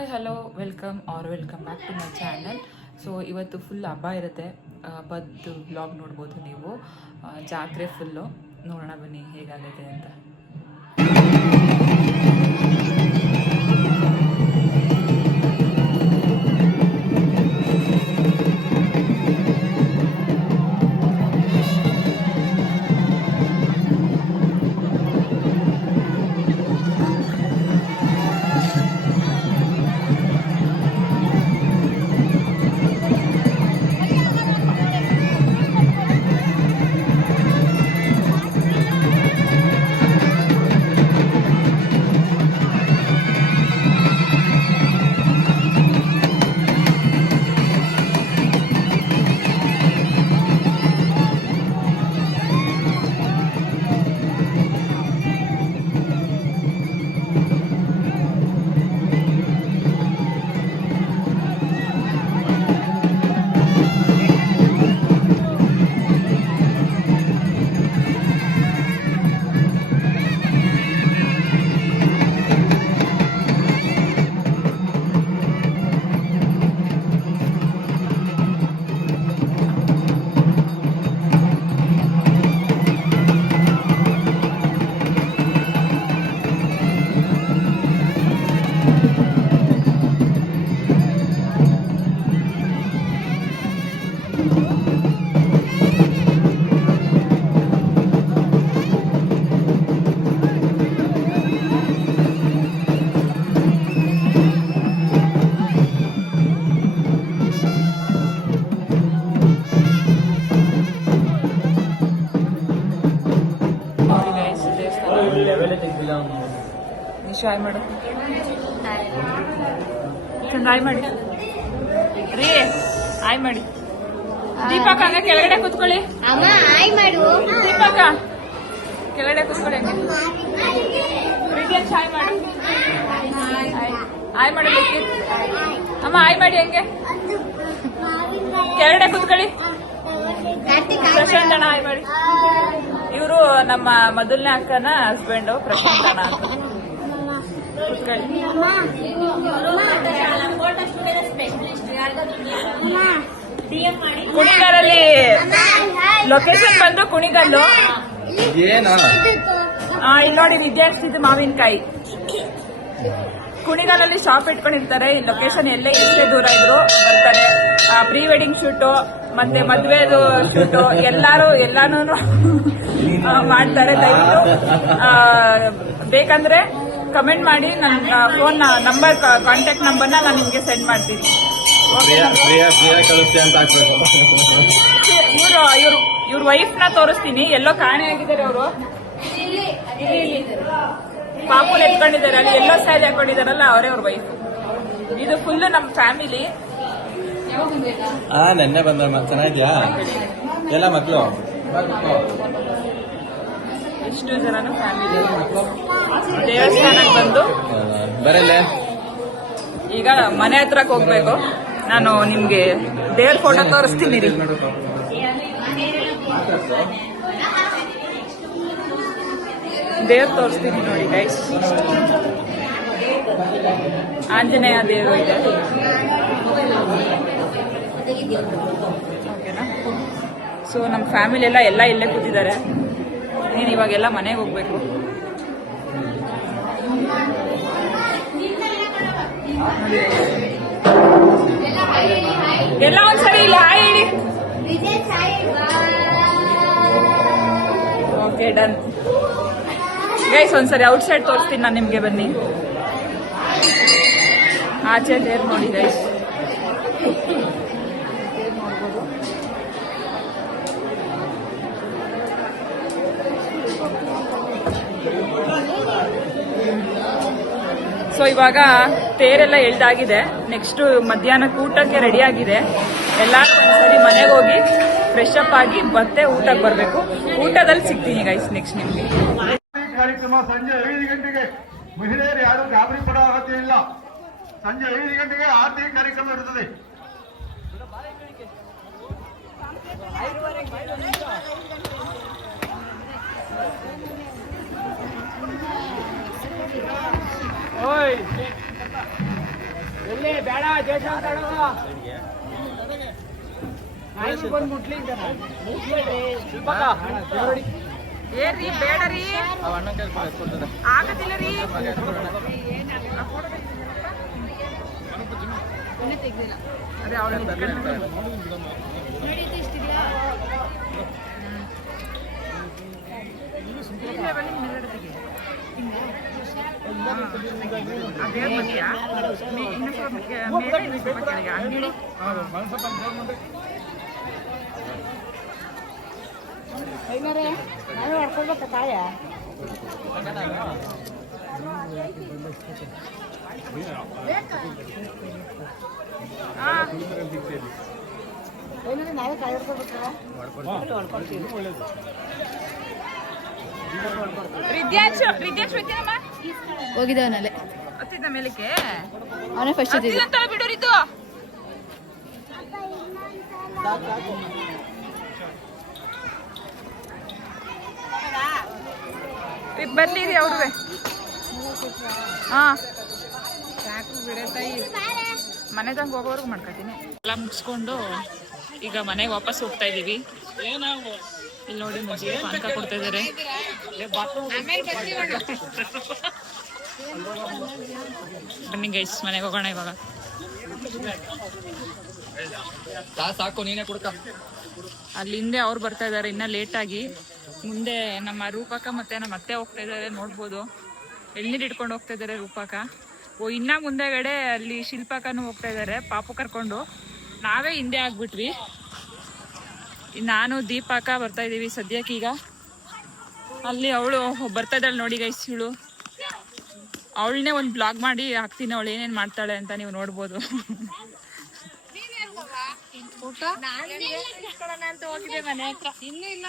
Hi hello welcome back to my channel. So ಇವತ್ತು full ಹಬ್ಬ ಇರುತ್ತೆ. ಹಬ್ಬದ್ದು ಬ್ಲಾಗ್ ನೋಡ್ಬೋದು ನೀವು. ಜಾತ್ರೆ ಫುಲ್ಲು ನೋಡೋಣ ಬನ್ನಿ ಹೇಗಾಗುತ್ತೆ ಅಂತ. ಹಾಯ್ ಮಾಡು, ಹಾಯ್ ಮಾಡಿ ರೀ, ಹಾಯ್ ಮಾಡಿ. ದೀಪಕ ಹಂಗ ಕೆಳಗಡೆ ಕೂತ್ಕೊಳ್ಳಿ. ದೀಪಕ ಕೆಳಗಡೆ ಕೂತ್ಕೊಳ್ಳಿ. ಹಾಯ್ ಮಾಡು, ಹಾಯ್ ಮಾಡಿ. ಅಮ್ಮ ಹಾಯ್ ಮಾಡಿ. ಹಂಗೆ ಕೆಳಗಡೆ ಕೂತ್ಕೊಳ್ಳಿ. ಪ್ರಶಾಂತ್ ಅಣ್ಣ ಹಾಯ್ ಮಾಡಿ. ಇವರು ನಮ್ಮ ಮೊದಲನೇ ಅಕ್ಕನ ಹಸ್ಬೆಂಡು ಪ್ರಶಾಂತ್ ಅಣ್ಣ ಅಂತ. ಕುಣಿಗಲಲ್ಲಿ ಲೊಕೇಶನ್ ಬಂದು ಕುಣಿಗಲ್ಲು. ಇಲ್ಲಿ ನೋಡಿ ವಿದ್ಯಾರ್ಥಿದು ಮಾವಿನಕಾಯಿ. ಕುಣಿಗಲಲ್ಲಿ ಶಾಪ್ ಇಟ್ಕೊಂಡಿರ್ತಾರೆ. ಈ ಲೊಕೇಶನ್ ಎಲ್ಲೇ ಎಷ್ಟೇ ದೂರ ಇದ್ರು ಬರ್ತಾರೆ. ಪ್ರೀ ವೆಡ್ಡಿಂಗ್ ಶೂಟು ಮತ್ತೆ ಮದ್ವೆದು ಶೂಟು ಎಲ್ಲಾನು ಮಾಡ್ತಾರೆ. ದಯವಿಟ್ಟು ಬೇಕಂದ್ರೆ ಕಮೆಂಟ್ ಮಾಡಿ. ನನ್ನ ಫೋನ್ ನಂಬರ್, ಕಾಂಟ್ಯಾಕ್ಟ್ ನಂಬರ್ನ ನಾನು ನಿಮ್ಗೆ ಸೆಂಡ್ ಮಾಡ್ತೀನಿ. ಇವ್ರ ವೈಫ್ ನ ತೋರಿಸ್ತೀನಿ. ಎಲ್ಲೋ ಕಾಣೆ ಆಗಿದ್ದಾರೆ ಅವರು. ಪಾಪುಲ್ ಎತ್ಕೊಂಡಿದ್ದಾರೆ. ಅಲ್ಲಿ ಎಲ್ಲೋ ಸ್ಯಾರಿ ಹಾಕೊಂಡಿದಾರಲ್ಲ, ಅವರೇ ಅವ್ರ ವೈಫ್. ಇದು ಫುಲ್ ನಮ್ಮ ಫ್ಯಾಮಿಲಿ. ನೆನ್ನೆ ಬಂದ ಚೆನ್ನಾಗಿದ್ಯಾ ಎಲ್ಲ ಮಕ್ಕಳು? ಎಷ್ಟು ಜನನು ಫ್ಯಾಮಿಲಿ ದೇವಸ್ಥಾನಕ್ಕೆ ಬಂದು ಬರಲ್ಲ. ಈಗ ಮನೆ ಹತ್ರಕ್ಕೆ ಹೋಗ್ಬೇಕು. ನಾನು ನಿಮ್ಗೆ ದೇವ್ರ ಫೋಟೋ ತೋರಿಸ್ತೀನಿ ರೀ. ದೇವ್ರು ತೋರಿಸ್ತೀನಿ ನೋಡಿ ಗೈಸ್. ಆಂಜನೇಯ ದೇವರು ಇದೆ. ಓಕೆನಾ? ಸೊ ನಮ್ಮ ಫ್ಯಾಮಿಲಿ ಎಲ್ಲ ಇಲ್ಲೇ ಕೂತಿದ್ದಾರೆ. ನೀನು ಇವಾಗೆಲ್ಲ ಮನೆಗೆ ಹೋಗ್ಬೇಕು. ಎಲ್ಲ ಒಂದ್ಸರಿ ಇಲ್ಲ ಹಾಯ್ ಹೇಳಿ. Okay done guys. ಒಂದ್ಸರಿ ಔಟ್ ಸೈಡ್ ತೋರಿಸ್ತೀನಿ ನಾನು ನಿಮ್ಗೆ. ಬನ್ನಿ ಆಚೆ ದೇವ್ರು ನೋಡಿ ಗೈಸ್. ಸೊ ಇವಾಗ ತೇರೆಲ್ಲ ಎಳ್ದಾಗಿದೆ. ನೆಕ್ಸ್ಟ್ ಮಧ್ಯಾಹ್ನಕ್ಕೆ ಊಟಕ್ಕೆ ರೆಡಿ ಆಗಿದೆ. ಎಲ್ಲರೂ ಒಂದ್ಸರಿ ಮನೆಗೆ ಹೋಗಿ ಫ್ರೆಶ್ ಅಪ್ ಆಗಿ ಮತ್ತೆ ಊಟಕ್ಕೆ ಬರಬೇಕು. ಊಟದಲ್ಲಿ ಸಿಗ್ತೀನಿ ಗೈಸ್ ನೆಕ್ಸ್ಟ್ ನಿಮ್ಗೆ. ಕಾರ್ಯಕ್ರಮ ಸಂಜೆ 5 ಗಂಟೆಗೆ. ಮಹಿಳೆಯರು ಯಾರು ಗಾಬರಿ ಪಡೋ ಅಗತ್ಯ ಇಲ್ಲ. ಸಂಜೆ 5 ಗಂಟೆಗೆ ಆರತಿ ಕಾರ್ಯಕ್ರಮ ಇರುತ್ತದೆ. ಓಯ್ ಏನ್ರಿ ಬೇಡರಿ ಆಗದಿಲ್ಲ ರೀ ಅದೇ ಅವಳು ಅದೇ ಮಧ್ಯ ಇನ್ನು ಸ್ವಲ್ಪ ಕೆಳಗೆ ಅಂಗಡಿ ನಾನು ಹೊಡ್ಕೊಳ್ಬೇಕ ತಾಯ ನಾವೇ ಕಾಯಿ ಹೊಡ್ಕೊಳ್ಬೇಕ ಹೋಗಿದ್ದವನಲ್ಲೇ ಹತ್ತಿದ್ದ ಮೇಲಕ್ಕೆ ಅವನೇ ಫಸ್ಟ್ ಹತ್ತಿದಂತ ಬಿಡೋರಿದ್ದು ಬರ್ಲಿರಿ ಅವ್ರುವೆ ಹಾ ಸಾಕು ಬಿಡತಾಯಿ ಮನೆ ತಂಗ ಹೋಗೋವರೆಗೂ ಮಾಡ್ಕೊತೀನಿ ಎಲ್ಲ ಮುಗಿಸ್ಕೊಂಡು ಈಗ ಮನೆಗೆ ವಾಪಸ್ ಹೋಗ್ತಾ ಇದೀವಿ ಇಲ್ಲಿ ನೋಡಿ ಮಜ್ಜಿಗೆ ಪಾನಕ ಕೊಡ್ತಾ ಇದಾರೆ ಬನ್ನಿ ಗೈಸ್ ಮನೆಗೆ ಹೋಗೋಣ ಇವಾಗ ಸಾಕು ನೀನೇ ಕೊಡ್ಕ ಅಲ್ಲಿ ಹಿಂದೆ ಅವ್ರು ಬರ್ತಾ ಇದಾರೆ ಇನ್ನ ಲೇಟ್ ಆಗಿ ಮುಂದೆ ನಮ್ಮ ರೂಪಕ ಮತ್ತೆ ನಮ್ಮ ಅತ್ತೆ ಹೋಗ್ತಾ ಇದಾರೆ ನೋಡ್ಬೋದು ಎಳ್ನೀರು ಇಟ್ಕೊಂಡು ಹೋಗ್ತಾ ಇದಾರೆ ರೂಪಕ ಇನ್ನ ಮುಂದೆಗಡೆ ಅಲ್ಲಿ ಶಿಲ್ಪಕನು ಹೋಗ್ತಾ ಇದಾರೆ ಪಾಪು ಕರ್ಕೊಂಡು ನಾವೇ ಹಿಂದೆ ಆಗ್ಬಿಟ್ವಿ ನಾನು ದೀಪಕ ಬರ್ತಾ ಇದೀವಿ ಸದ್ಯಕ್ಕೆ ಈಗ ಅಲ್ಲಿ ಅವಳು ಬರ್ತಾ ಇದ್ದಾಳೆ ನೋಡಿ ಗೈಸ್ ಇವಳು ಅವಳನ್ನೇ ಒಂದು ಬ್ಲಾಗ್ ಮಾಡಿ ಹಾಕ್ತೀನಿ ಅವಳು ಏನೇನು ಮಾಡ್ತಾಳೆ ಅಂತ ನೀವು ನೋಡ್ಬೋದು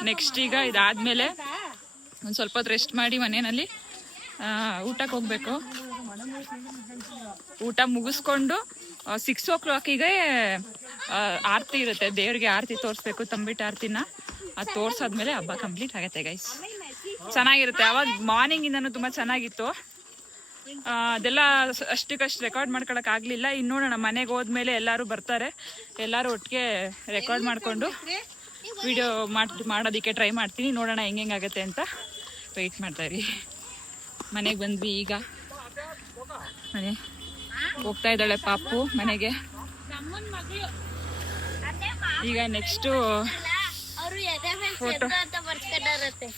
ನೆಕ್ಸ್ಟ್ ಈಗ ಇದಾದ್ಮೇಲೆ ಒಂದು ಸ್ವಲ್ಪ ಹೊತ್ತು ರೆಸ್ಟ್ ಮಾಡಿ ಮನೆಯಲ್ಲಿ ಊಟಕ್ಕೆ ಹೋಗ್ಬೇಕು ಊಟ ಮುಗಿಸ್ಕೊಂಡು 6 o'clock ಆರತಿ ಇರುತ್ತೆ ದೇವ್ರಿಗೆ ಆರತಿ ತೋರಿಸ್ಬೇಕು ತಂಬಿಟ್ಟು ಆರತಿನ ಅದು ತೋರ್ಸಾದ್ಮೇಲೆ ಹಬ್ಬ ಕಂಪ್ಲೀಟ್ ಆಗುತ್ತೆ ಗೈಸ್ ಚೆನ್ನಾಗಿರುತ್ತೆ ಅವಾಗ ಮಾರ್ನಿಂಗ್ ಇಂದನೂ ತುಂಬಾ ಚೆನ್ನಾಗಿತ್ತು ಅದೆಲ್ಲ ಅಷ್ಟಕ್ಕಷ್ಟು ರೆಕಾರ್ಡ್ ಮಾಡ್ಕೊಳಕ್ ಆಗ್ಲಿಲ್ಲ ಇನ್ನು ನೋಡೋಣ ಮನೆಗೆ ಹೋದ್ಮೇಲೆ ಎಲ್ಲರೂ ಬರ್ತಾರೆ ಎಲ್ಲರೂ ಒಟ್ಟಿಗೆ ರೆಕಾರ್ಡ್ ಮಾಡ್ಕೊಂಡು ವಿಡಿಯೋ ಮಾಡೋದಕ್ಕೆ ಟ್ರೈ ಮಾಡ್ತೀನಿ ನೋಡೋಣ ಹೆಂಗಾಗತ್ತೆ ಅಂತ ವೆಯ್ಟ್ ಮಾಡ್ತಾ ಇರಿ ಮನೆಗೆ ಬಂದ್ವಿ ಈಗ ಮನೆ ಹೋಗ್ತಾ ಇದ್ದಾಳೆ ಪಾಪು ಮನೆಗೆ ಈಗ ನೆಕ್ಸ್ಟು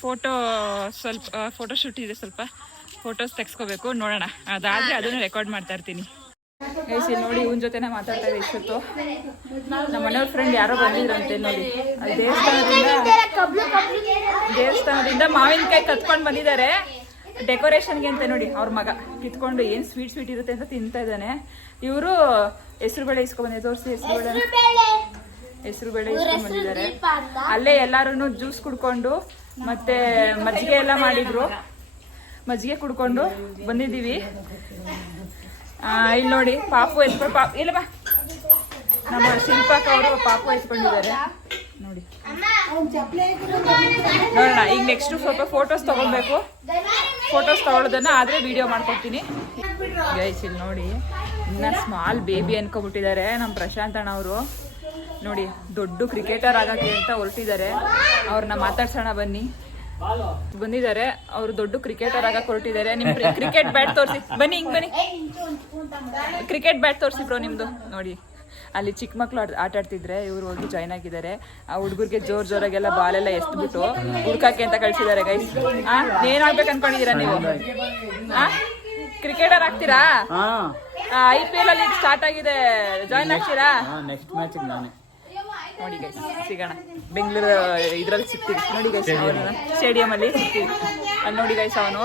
ಫೋಟೋ ಸ್ವಲ್ಪ ಫೋಟೋ ಶೂಟ್ ಇದೆ ಸ್ವಲ್ಪ ಫೋಟೋಸ್ ತೆಗ್ಸ್ಕೋಬೇಕು ನೋಡೋಣ ಅದಾದ್ರೆ ಅದನ್ನು ರೆಕಾರ್ಡ್ ಮಾಡ್ತಾ ಇರ್ತೀನಿ ಇಲ್ಲಿ ನೋಡಿ ಇವನ್ ಜೊತೆನೇ ಮಾತಾಡ್ತಾ ಇದೆ ಇಷ್ಟೊತ್ತು ನಮ್ಮ ಮನೆಯವ್ರ ಫ್ರೆಂಡ್ ಯಾರೋ ಬಂದಿದ್ರಂತೆ ನೋಡಿ ಅಲ್ಲಿ ದೇವಸ್ಥಾನದಿಂದ ಮಾವಿನಕಾಯಿ ಕತ್ಕೊಂಡು ಬಂದಿದ್ದಾರೆ ಡೆಕೋರೇಷನ್ಗೆ ಅಂತ ನೋಡಿ ಅವ್ರ ಮಗ ಕಿತ್ಕೊಂಡು ಏನ್ ಸ್ವೀಟ್ ಇರುತ್ತೆ ಅಂತ ತಿಂತಾ ಇದ್ದಾನೆ ಇವರು ಹೆಸರು ಬೇಳೆ ಇಸ್ಕೊಂಡ್ ಬಂದಿದ್ದಾರೆ ತೋರಿಸಿ ಹೆಸರು ಬೇಳೆ ಇಸ್ಕೊಂಡ್ ಬಂದಿದ್ದಾರೆ ಅಲ್ಲೇ ಎಲ್ಲಾರು ಜ್ಯೂಸ್ ಕುಡ್ಕೊಂಡು ಮತ್ತೆ ಮಜ್ಜಿಗೆ ಎಲ್ಲ ಮಾಡಿದ್ರು ಮಜ್ಜಿಗೆ ಕುಡ್ಕೊಂಡು ಬಂದಿದ್ದೀವಿ ಇಲ್ಲಿ ನೋಡಿ ಪಾಪು ಎತ್ಕೊಂಡು ಇಲ್ಲ ಬಾ ನಮ್ಮ ಶಿಲ್ಪಕ ಅವರು ಪಾಪು ಎತ್ಕೊಂಡಿದ್ದಾರೆ ನೋಡಿ ನೋಡೋಣ ಈಗ ನೆಕ್ಸ್ಟ್ ಸ್ವಲ್ಪ ಫೋಟೋಸ್ ತಗೊಳ್ಬೇಕು ಫೋಟೋಸ್ ತಗೊಳ್ಳೋದನ್ನ ಆದ್ರೆ ವಿಡಿಯೋ ಮಾಡ್ಕೊಡ್ತೀನಿ ಗೈಸ್ ಇಲ್ಲಿ ನೋಡಿ ಇನ್ನ ಸ್ಮಾಲ್ ಬೇಬಿ ಅನ್ಕೊಬಿಟ್ಟಿದ್ದಾರೆ ನಮ್ಮ ಪ್ರಶಾಂತ್ ಅಣ್ಣ ಅವರು ನೋಡಿ ದೊಡ್ಡ ಕ್ರಿಕೆಟರ್ ಆಗಕ್ಕೆ ಅಂತ ಹೊರಟಿದ್ದಾರೆ ಅವ್ರನ್ನ ಮಾತಾಡ್ಸೋಣ ಬನ್ನಿ ಬಂದಿದ್ದಾರೆ ಅವರು ದೊಡ್ಡ ಕ್ರಿಕೆಟರ್ ಆಗಕ್ಕೆ ಹೊರಟಿದ್ದಾರೆ ನಿಮ್ ಕ್ರಿಕೆಟ್ ಬ್ಯಾಟ್ ತೋರಿಸಿ ಬನ್ನಿ ಹಿಂಗ್ ಬನ್ನಿ ಕ್ರಿಕೆಟ್ ಬ್ಯಾಟ್ ತೋರಿಸಿ ಬ್ರೋ ನಿಮ್ದು ನೋಡಿ ಅಲ್ಲಿ ಚಿಕ್ಕ ಮಕ್ಳು ಆಟ ಆಡ್ತಿದ್ರೆ ಇವ್ರು ಹೋಗಿ ಜಾಯ್ನ್ ಆಗಿದ್ದಾರೆ ಆ ಹುಡುಗರಿಗೆ ಜೋರಾಗೆಲ್ಲ ಬಾಲೆಲ್ಲ ಎಸ್ಬಿಟ್ಟು ಹುಡ್ಕಾಕೆ ಅಂತ ಕಳ್ಸಿದ್ದಾರೆ ಗೈಸ್ ಏನಾಗ್ಬೇಕು ಅನ್ಕೊಂಡಿದೀರಾ ನೀವು ಕ್ರಿಕೆಟರ್ ಆಗ್ತೀರಾ IPL ಅಲ್ಲಿ ಸ್ಟಾರ್ಟ್ ಆಗಿದೆ ಜಾಯ್ನ್ ಆಗ್ತೀರಾ ನೆಕ್ಸ್ಟ್ ಮ್ಯಾಚ್ ನಾನೇ ನೋಡಿ ಗೈಸ್ ಸಿಗೋಣ ಬೆಂಗಳೂರು ಇದ್ರಲ್ಲಿ ಸಿಗ್ತೀವಿ ನೋಡಿ ಗೈಸ್ ಸ್ಟೇಡಿಯಂ ಅಲ್ಲಿ ಸಿಗ್ತೀವಿ ಅಲ್ಲಿ ನೋಡಿ ಗೈಸ್ ಅವನು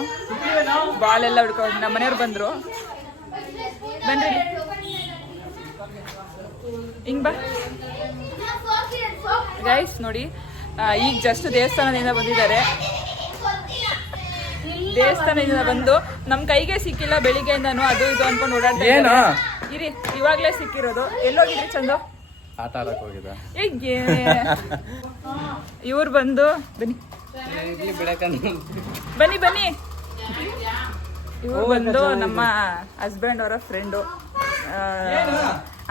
ಬಾಲ್ ಎಲ್ಲ ಹುಡ್ಕೊಂಡು ನಮ್ಮ ಮನೆಯವ್ರು ಬಂದ್ರು ಬನ್ರಿ ಹಿಂಗ್ ಬಾ ಗೈಸ್ ನೋಡಿ ಈಗ ಜಸ್ಟ್ ದೇವಸ್ಥಾನದಿಂದ ಬಂದಿದ್ದಾರೆ ದೇವಸ್ಥಾನದಿಂದ ಬಂದು ನಮ್ ಕೈಗೆ ಸಿಕ್ಕಿಲ್ಲ ಬೆಳಿಗ್ಗೆಯಿಂದಾನು ಅದು ಇದು ಅನ್ಕೊಂಡು ಓಡಾಡ್ತಾ ಇರಿ ಇವಾಗ್ಲೇ ಸಿಕ್ಕಿರೋದು ಎಲ್ಲೋಗಿದ್ರಿ ಚಂದು ಆಟ ಆಡಕ್ ಹೋಗಿದ್ದ ಇವ್ರು ಬಂದು ಬನ್ನಿ ಬನ್ನಿ ಬನ್ನಿ ಇವ್ರು ಬಂದು ನಮ್ಮ ಹಸ್ಬೆಂಡ್ ಅವರ ಫ್ರೆಂಡು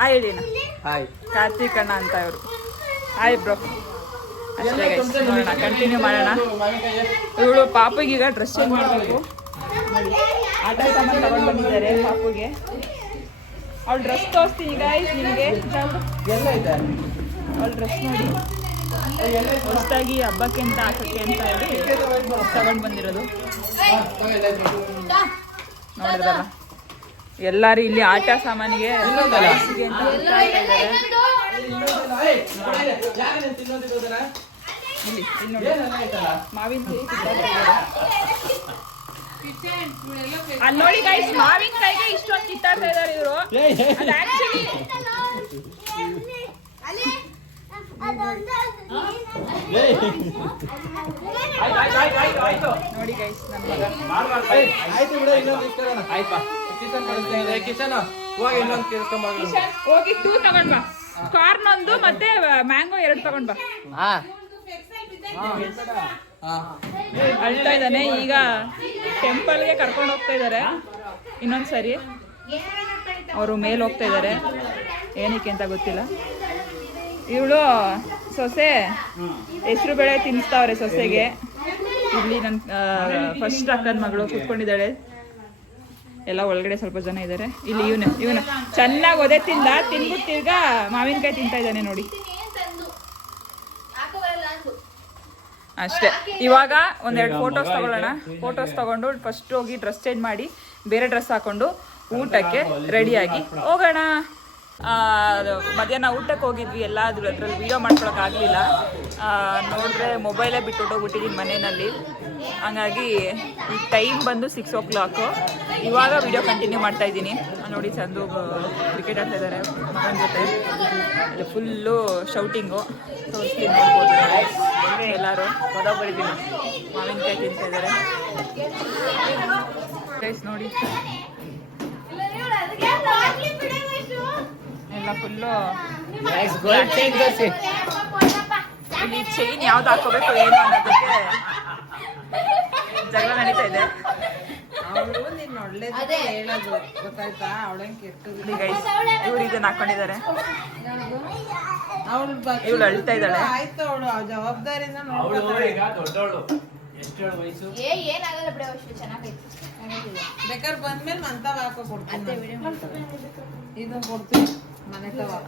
ಹಾಯ್ ಹೇಳಿನ ಹಾಯ್. ಕಾರ್ತಿಕ್ ಅಣ್ಣ ಅಂತ ಇವರು. Hi bro. ಅಷ್ಟೇ guys, ನೋಡೋಣ ಕಂಟಿನ್ಯೂ ಮಾಡೋಣ. ಇವಳು ಪಾಪುಗೆ ಈಗ ಡ್ರೆಸ್ ಚೇಂಜ್ ಮಾಡಬೇಕು. ಆಟ ಸಾಮಾನು ತಗೊಂಡು ಬಂದಿದ್ದಾರೆ ಪಾಪುಗೆ. ಅವಳು ಡ್ರೆಸ್ ತೋರಿಸ್ತೀನಿ ಗೈಸ್ ನಿಮಗೆ. ಅವಳು ಡ್ರೆಸ್ ನೋಡಿ ಹೊಸದಾಗಿ ಹಬ್ಬಕ್ಕೆ ಅಂತ ಹಾಕಕ್ಕೆ ಅಂತ ಹೇಳಿ ತಗೊಂಡು ಬಂದಿರೋದು. ನೋಡಿದ್ರಲ್ಲ ಎಲ್ಲರೂ ಇಲ್ಲಿ ಆಟ ಸಾಮಾನಿಗೆ ವಯಸ್ಸಿಗೆ ಅಂತ ಹುಡುಕ್ತಾ ಇದ್ದಾರೆ. ಇಲ್ಲಿ ನೋಡಿ ಮಾವಿನಕಾಯಿ ತಿಂತಾ ಇದ್ದಾರೆ. ಅಲ್ಲಿ ನೋಡಿ ಗೈಸ್ ಮಾವಿನಕಾಯಿಗೆ ಇಷ್ಟೊಂದು ಕಿತ್ತಾಡ್ತಾ ಇದ್ದಾರೆ ಇವರು. ಅದು ಆಕ್ಚುಲಿ ನೋಡಿ ಗೈಸ್ ನನ್ನ ಮಗ ಕಿಶನ್ ಹೋಗಿ 2 ತಗೊಂಡ್ ಬಾ. ಕಾರ್ನ್ ಒಂದು ಮತ್ತೆ ಮ್ಯಾಂಗೋ 2 ತಗೊಂಡ್ ಬಾ. ಅಳ್ತಾ ಇದ್ದಾನೆ. ಈಗ ಟೆಂಪಲ್ಗೆ ಕರ್ಕೊಂಡು ಹೋಗ್ತಾ ಇದ್ದಾರೆ ಇನ್ನೊಂದ್ಸರಿ. ಅವರು ಮೇಲೆ ಹೋಗ್ತಾ ಇದ್ದಾರೆ, ಏನಕ್ಕೆ ಅಂತ ಗೊತ್ತಿಲ್ಲ. ಇವಳು ಸೊಸೆ ಹೆಸರು ಬೇಳೆ ತಿನ್ನಿಸ್ತಾವ್ರೆ ಸೊಸೆಗೆ. ಇಲ್ಲಿ ನನ್ನ ಫಸ್ಟ್ ಅಕ್ಕನ ಮಗಳು ಕೂತ್ಕೊಂಡಿದ್ದಾಳೆ. ಎಲ್ಲ ಒಳಗಡೆ ಸ್ವಲ್ಪ ಜನ ಇದ್ದಾರೆ. ಇಲ್ಲಿ ಇವನು ಚೆನ್ನಾಗಿ ಒದೆ ತಿನ್ಬಿಟ್ಟು ತಿರ್ಗಾ ಮಾವಿನಕಾಯಿ ತಿಂತಾ ಇದ್ದಾನೆ ನೋಡಿ. ಅಷ್ಟೇ. ಇವಾಗ ಒಂದೆರಡು ಫೋಟೋಸ್ ತಗೊಳ್ಳೋಣ. ಫೋಟೋಸ್ ತಗೊಂಡು ಫಸ್ಟ್ ಹೋಗಿ ಡ್ರೆಸ್ ಚೇಂಜ್ ಮಾಡಿ ಬೇರೆ ಡ್ರೆಸ್ ಹಾಕೊಂಡು ಊಟಕ್ಕೆ ರೆಡಿಯಾಗಿ ಹೋಗೋಣ. ಮಧ್ಯಾಹ್ನ ಊಟಕ್ಕೆ ಹೋಗಿದ್ವಿ. ಎಲ್ಲ ಅದ್ರಲ್ಲಿ ವೀಡಿಯೋ ಮಾಡ್ಕೊಳಕ್ ಆಗಲಿಲ್ಲ. ನೋಡಿದ್ರೆ ಮೊಬೈಲೇ ಬಿಟ್ಟುಬಿಟ್ಟಿದ್ದೀನಿ ಮನೆಯಲ್ಲಿ. ಹಂಗಾಗಿ ಈ ಟೈಮ್ ಬಂದು 6 o'clock. ಇವಾಗ ವಿಡಿಯೋ ಕಂಟಿನ್ಯೂ ಮಾಡ್ತಾ ಇದ್ದೀನಿ. ನೋಡಿ ಚಂದು ಕ್ರಿಕೆಟ್ ಆಡ್ತಾ ಇದ್ದಾರೆ ಮಗನ ಜೊತೆ. ಇದು ಫುಲ್ಲು ಶೌಟಿಂಗು ತೋರಿಸ್ತೀನಿ, ನೋಡ್ಬೋದು. ಎಲ್ಲರೂ ಮಾವಿನಕಾಯಿ ತಿಂತಾ ಇದ್ದಾರೆ ಗೈಸ್ ನೋಡಿ. ಎಲ್ಲ ಫುಲ್ಲು ಇಲ್ಲಿ ಚೈನ್ ಯಾವ್ದು ಹಾಕೋಬೇಕು ಏನು ಅನ್ನೋದಕ್ಕೆ ಜಗಳ ನಡೀತಾ ಇದೆ. ಇವ್ರು ಇದನ್ನ ಹಾಕೊಂಡಿದ್ದಾರೆ. ಇವಳು ಅಳ್ತಾ ಇದ್ದಾಳೆ.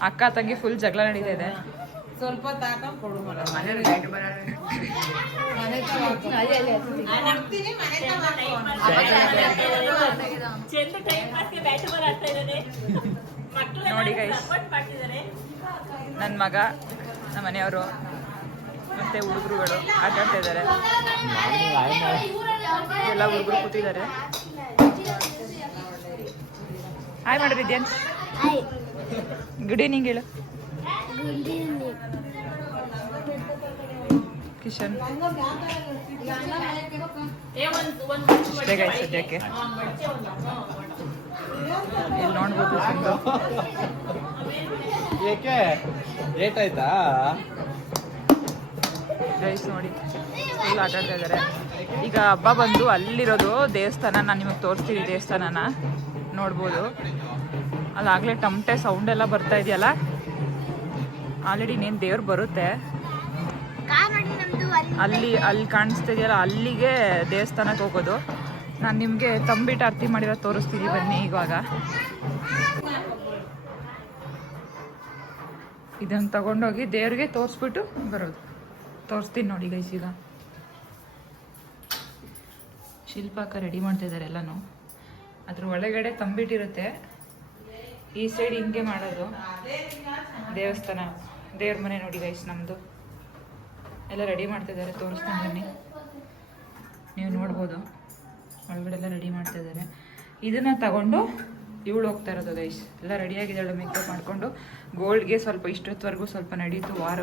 ಅಕ್ಕ ತಂಗಿ ಫುಲ್ ಜಗಳ ನಡೀತಾ ಇದೆ. ಸ್ವಲ್ಪ ಕೊಡು ನೋಡಿ ಗೈಸ್, ನನ್ನ ಮಗ, ನಮ್ಮ ಮನೆಯವರು ಮತ್ತೆ ಹುಡುಗರುಗಳು ಆಟ ಆಡ್ತಾ ಇದ್ದಾರೆ. ಎಲ್ಲ ಹುಡುಗರು ಕೂತಿದ್ದಾರೆ. ಹಾಯ್ ಮಾಡ್ರಿ ಧ್ಯಾನ್ಸ್. ಗುಡ್ ಈವ್ನಿಂಗ್ ಹೇಳು ಕಿಶನ್. ಅಷ್ಟೇ ಗೈಸ್ ಸದ್ಯಕ್ಕೆ. ಇಲ್ಲಿ ನೋಡ್ಬೋದು ಸಿಂಗು ಲೇಟ್ ಆಯ್ತಾ ಗೈಸ್ ನೋಡಿ ಫುಲ್ ಆಟ ಆಡ್ತಾ ಇದ್ದಾರೆ. ಈಗ ಹಬ್ಬ ಬಂದು ಅಲ್ಲಿರೋದು ದೇವಸ್ಥಾನ. ನಾನು ನಿಮಗೆ ತೋರಿಸ್ತೀನಿ ದೇವಸ್ಥಾನನ, ನೋಡ್ಬೋದು. ಅದಾಗಲೇ ಟಮಟೆ ಸೌಂಡ್ ಎಲ್ಲ ಬರ್ತಾ ಇದೆಯಲ್ಲ. ಆಲ್ರೆಡಿ ಇನ್ನೇನು ದೇವ್ರು ಬರುತ್ತೆ. ಅಲ್ಲಿ ಕಾಣಿಸ್ತಾ ಇದೆಯಲ್ಲ, ಅಲ್ಲಿಗೆ ದೇವಸ್ಥಾನಕ್ಕೆ ಹೋಗೋದು. ನಾನು ನಿಮಗೆ ತಂಬಿಟ್ಟು ಆರತಿ ಮಾಡಿರೋ ತೋರಿಸ್ತೀನಿ ಬನ್ನಿ. ಇವಾಗ ಇದನ್ನು ತಗೊಂಡೋಗಿ ದೇವ್ರಿಗೆ ತೋರಿಸ್ಬಿಟ್ಟು ಬರೋದು. ತೋರಿಸ್ತೀನಿ ನೋಡಿ ಗೈಸ್. ಈಗ ಶಿಲ್ಪಾಕ ರೆಡಿ ಮಾಡ್ತಿದ್ದಾರೆ ಎಲ್ಲನೂ. ಅದ್ರ ಒಳಗಡೆ ತಂಬಿಟ್ಟಿರುತ್ತೆ. ಈ ಸೈಡ್ ಹಿಂಗೆ ಮಾಡೋದು ದೇವಸ್ಥಾನ, ದೇವ್ರ ಮನೆ ನೋಡಿ ಗೈಸ್ ನಮ್ಮದು. ಎಲ್ಲ ರೆಡಿ ಮಾಡ್ತಿದ್ದಾರೆ, ತೋರಿಸ್ತೀನಿ ಬನ್ನಿ. ನೀವು ನೋಡ್ಬೋದು ಒಳಗಡೆ ಎಲ್ಲ ರೆಡಿ ಮಾಡ್ತಿದ್ದಾರೆ. ಇದನ್ನು ತಗೊಂಡು ಇವಳು ಹೋಗ್ತಾ ಇರೋದು ಗೈಸ್. ಎಲ್ಲ ರೆಡಿಯಾಗಿದ್ದಾಳೆ ಮೇಕಪ್ ಮಾಡಿಕೊಂಡು. ಗೋಲ್ಡ್ಗೆ ಸ್ವಲ್ಪ ಇಷ್ಟೊತ್ತವರೆಗೂ ಸ್ವಲ್ಪ ನಡೀತು ವಾರ.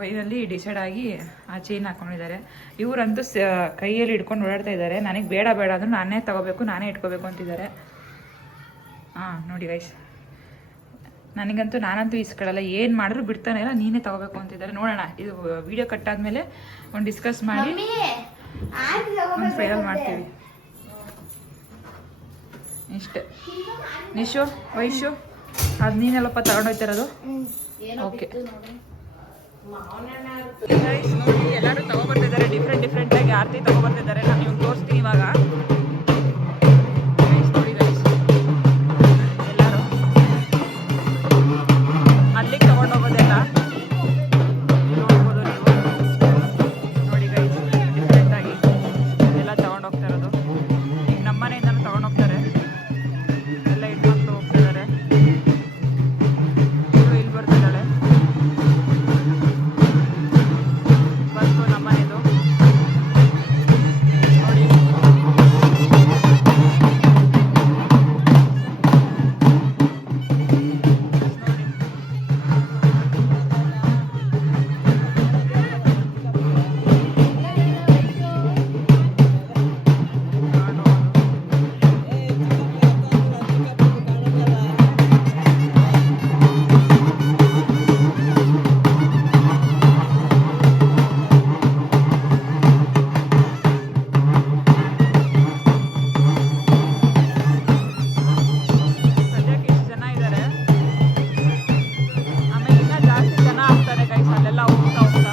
ಫೈನಲ್ಲಿ ಡಿಸೈಡ್ ಆಗಿ ಆ ಚೈನ್ ಹಾಕೊಂಡಿದ್ದಾರೆ. ಇವರಂತೂ ಕೈಯಲ್ಲಿ ಹಿಡ್ಕೊಂಡು ಓಡಾಡ್ತಾ ಇದ್ದಾರೆ. ನನಗೆ ಬೇಡ ಅಂದರೂ ನಾನೇ ತಗೋಬೇಕು, ನಾನೇ ಇಟ್ಕೋಬೇಕು ಅಂತಿದ್ದಾರೆ. ನೋಡಿ ಗೈಸ್, ನನಗಂತೂ ನಾನಂತೂ ಇಸ್ಕೊಳ್ಳಲ್ಲ. ಏನು ಮಾಡಿದ್ರು ಬಿಡ್ತಾನೆ ಇಲ್ಲ, ನೀನೇ ತಗೋಬೇಕು ಅಂತಿದ್ದಾರೆ. ನೋಡೋಣ, ಇದು ವಿಡಿಯೋ ಕಟ್ ಆದಮೇಲೆ ಒಂದು ಡಿಸ್ಕಸ್ ಮಾಡಿ ಒಂದು ಫೈನಲ್ ಮಾಡ್ತೀವಿ. ಇಷ್ಟೇ. ನಿಶು, ವೈಶು ಅದು ನೀನೆಲ್ಲಪ್ಪ ತಗೊಂಡೋಗ್ತಿರೋದು ಓಕೆ ನೋಡಿ ಎಲ್ಲರೂ ತಗೊಬರ್ತಿದ್ದಾರೆ ಡಿಫ್ರೆಂಟ್ ಆಗಿ ಆರತಿ ತಗೊಬರ್ತಿದ್ದಾರೆ. ನಾನು ನಿಮ್ಗೆ ತೋರಿಸ್ತೀನಿ ಇವಾಗ. Guys, ನೋಡಿ guys. ಎಲ್ಲರೂ ಅಲ್ಲಿಗೆ ತಗೊಂಡೋಗೋದೆಲ್ಲ ನೋಡ್ಬೋದು ನೀವು. ನೋಡಿ ಗೈಸ್ ಡಿಫ್ರೆಂಟ್ ಆಗಿ ಎಲ್ಲ ತಗೊಂಡೋಗ್ತಾ ಇರೋದು. ಈಗ ನಮ್ಮ ಮನೆಯಿಂದನೂ ತಗೊಂಡೋಗ್ತಾರೆ. ಎಲ್ಲ ಹೆಣ್ಮಕ್ಳು ಹೋಗ್ತಿದ್ದಾರೆ. ಇವಳು ಇಲ್ಲಿ ಬರ್ತಿದ್ದಾಳೆ. ಬಂತು ನಮ್ಮ ಮನೆದು ನೋಡಿ. ಸದ್ಯಕ್ಕೆ ಇಷ್ಟು ಜನ ಇದ್ದಾರೆ. ಆಮೇಲೆ ಇನ್ನೂ ಜಾಸ್ತಿ ಜನ ಆಗ್ತಾರೆ ಗೈಸ್ ಅಲ್ಲೆಲ್ಲ ಹೋಗ್ತಾ ಹೋಗ್ತಾ.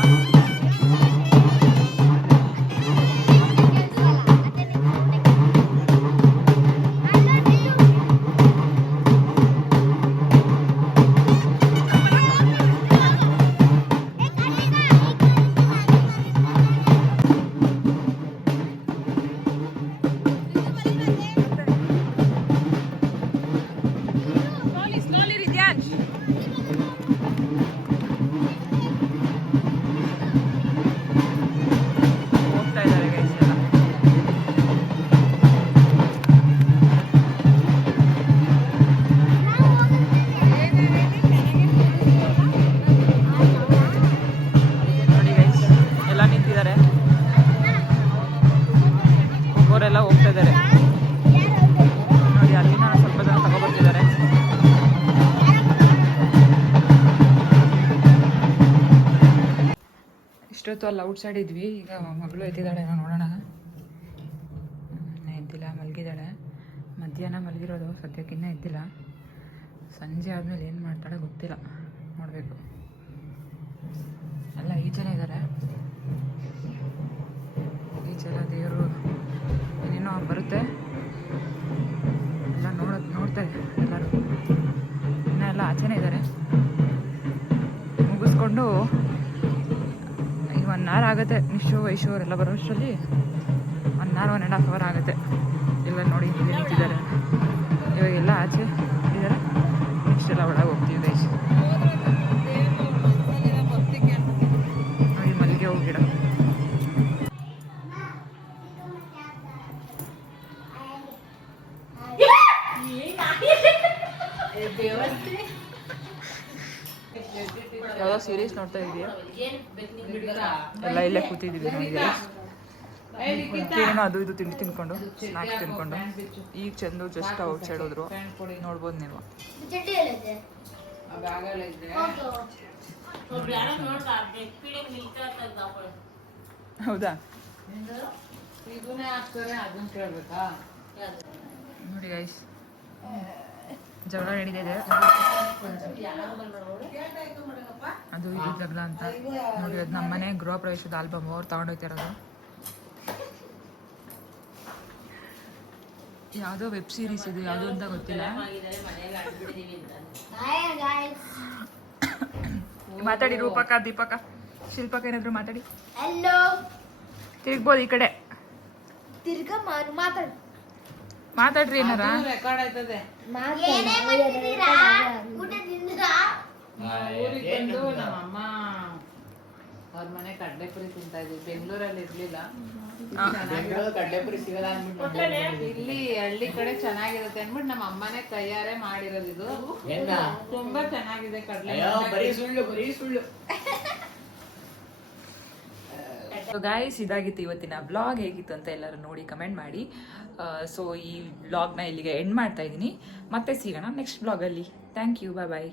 Slowly, Ridyansh. ಹೋಗ್ತಾ ಇದ್ದಾರೆ ಗೈಸ್ ಎಲ್ಲ. ನೋಡಿ ಗೈಸ್ ಎಲ್ಲ ನಿಂತಿದ್ದಾರೆ. ಹೋಗೋರೆಲ್ಲ ಹೋಗ್ತಾ ಇದ್ದಾರೆ. ನೋಡಿ ಅಲ್ಲಿನ ಸ್ವಲ್ಪ ಜನ ತಗೊಬರ್ತಿದ್ದಾರೆ. ಇಷ್ಟೊತ್ತು ಅಲ್ಲಿ ಔಟ್ಸೈಡ್ ಇದ್ವಿ. ಈಗ ಮಗಳು ಎದ್ದಿದ್ದಾಳೆ, ನೋಡೋಣ. ಎದ್ದಿಲ್ಲ, ಮಲಗಿದ್ದಾಳೆ. ಮಧ್ಯಾಹ್ನ ಮಲಗಿರೋದು, ಸದ್ಯಕ್ಕಿನ್ನ ಎದ್ದಿಲ್ಲ. ಸಂಜೆ ಆದಮೇಲೆ ಏನು ಮಾಡ್ತಾಳೆ ಗೊತ್ತಿಲ್ಲ, ನೋಡಬೇಕು. ಎಲ್ಲ ಈಚೆನೇ ಇದ್ದಾರೆ. ಈಚೆಲ್ಲ ದೇವರು ಏನೇನೋ ಬರುತ್ತೆ ಎಲ್ಲ ನೋಡ್ತಾರೆ ಎಲ್ಲರೂ. ಇನ್ನೂ ಎಲ್ಲ ಆಚೆನೇ ಇದ್ದಾರೆ. ಮುಗಿಸ್ಕೊಂಡು ಈಗ 1 hour ಆಗುತ್ತೆ. ನಿಶು ವೈಶು ಅವರೆಲ್ಲ ಬರೋ ಅಷ್ಟರಲ್ಲಿ 1 hour 1.5 hour ಆಗುತ್ತೆ. ಎಲ್ಲ ನೋಡಿ ಇಲ್ಲಿ ನಿಂತಿದ್ದಾರೆ. ಇವಾಗೆಲ್ಲ ಆಚೆ ಇದ್ದಾರೆ. ನೆಕ್ಸ್ಟ್ ಎಲ್ಲ ಒಳಗೆ ಹೋಗ್ತೀವಿ ಗೈಸ್. ನೋಡಿ ಮಲ್ಲಿಗೆ ಹೂ ಗಿಡ. ಯಾವುದೋ ಸೀರೀಸ್ ನೋಡ್ತಾ ಇದೆಯಾ? ಎಲ್ಲ ಇಲ್ಲೇ ಕೂತಿದ್ದೀವಿ ನೋಡಿ ಗೈಸ್. ಏನೋ ಅದು ಇದು ತಿನ್ಕೊಂಡು ಸ್ನ್ಯಾಕ್ಸ್ ತಿನ್ಕೊಂಡು. ಈಗ ಚಂದು ಜಸ್ಟ್ ಔಟ್ ಸೈಡ್ ಹೋದ್ರು, ನೋಡ್ಬೋದು ನೀವು. ಹೌದಾ? ನೋಡಿ ಗೈಸ್ ಜಗಳ ನಡೀತಿದೆ. ಅದು ಇದು ಜಗಳ ಅಂತ ನೋಡಿ. ಅದು ನಮ್ಮ ಮನೆ ಗೃಹ ಪ್ರವೇಶದ ಆಲ್ಬಮ್ ಅವ್ರು ತಗೊಂಡೋಗ್ತಿರೋದು. ಯಾವುದೋ ವೆಬ್ ಸೀರೀಸ್ ಇದು, ಯಾವುದೋ ಅಂತ ಗೊತ್ತಿಲ್ಲ. ಮಾತಾಡಿ ರೂಪಕ, ದೀಪಕ, ಶಿಲ್ಪಕ ಏನಾದ್ರು ಮಾತಾಡಿ. ಹಲೋ, ತಿರ್ಗ್ಬೋದು ಈ ಕಡೆ. ಮಾತಾಡ್ರಿ ಏನಾರ. ರೆಕಾರ್ಡ್ ಆಯ್ತದೆ. ಊರಿಗೆ ಬಂದು ನಮ್ಮಮ್ಮ ಅವ್ರ ಮನೆ ಕಡ್ಲೆಪುರಿ ತಿಂತಾ ಇದ್ವಿ. ಬೆಂಗಳೂರಲ್ಲಿ ಇರ್ಲಿಲ್ಲ. ಕಡ್ಲೆಪುರಿ ಸಿಗಲ್ಲ ಅಂದ್ಬಿಟ್ಟು ಇಲ್ಲಿ ಹಳ್ಳಿ ಕಡೆ ಚೆನ್ನಾಗಿರುತ್ತೆ ಅಂದ್ಬಿಟ್ಟು ನಮ್ಮ ಅಮ್ಮನೇ ಕೈಯಾರೆ ಮಾಡಿರೋದು. ಇದು ತುಂಬಾ ಚೆನ್ನಾಗಿದೆ ಕಡ್ಲೆ. ಬರೀ ಸುಳ್ಳು. ಸೊ ಗಾಯ್ಸ್, ಇದಾಗಿತ್ತು ಇವತ್ತಿನ ವ್ಲಾಗ್. ಹೇಗಿತ್ತು ಅಂತ ಎಲ್ಲರೂ ನೋಡಿ ಕಮೆಂಟ್ ಮಾಡಿ. ಸೊ ಈ ವ್ಲಾಗ್ನ ಇಲ್ಲಿಗೆ ಎಂಡ್ ಮಾಡ್ತಾ ಇದ್ದೀನಿ. ಮತ್ತೆ ಸಿಗೋಣ ನೆಕ್ಸ್ಟ್ ವ್ಲಾಗಲ್ಲಿ. Thank you, bye bye.